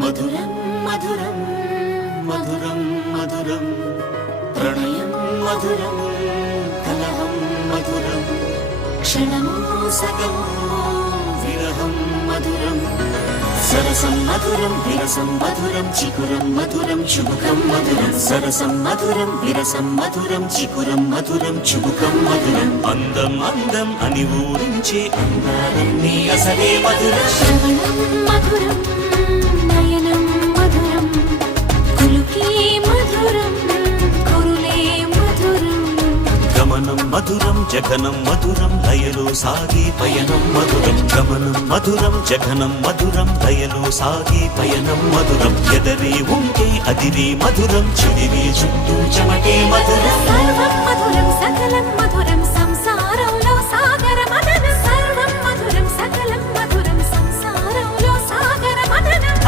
మధురం మధురం మధురం మధురం ప్రణయం మధురం కలహం మధురం క్షణము సగము విరహం మధురం సరసం మధురం విరసం మధురం చికురం మధురం చుబుకం మధురం సరసం మధురం విరసం మధురం చికురం మధురం చుబుకం మధురం అందం అందం అని ఊరించే అందాలన్నీ అసలే మధురం శ్రవణం మధురం నయనం మధురం కులుకే మధురం కురులే మధురం గమనం మధురం జగనం మధురం లయలో సాగే పయనం మధురం గమనం మధురం జగనం మధురం లయలో సాగే పయనం మధురం ఎదరే ఉంటే అదిరే మధురం చెదిరే చుట్టూ చెమటే మధురం సర్వం మధురం సకలం మధురం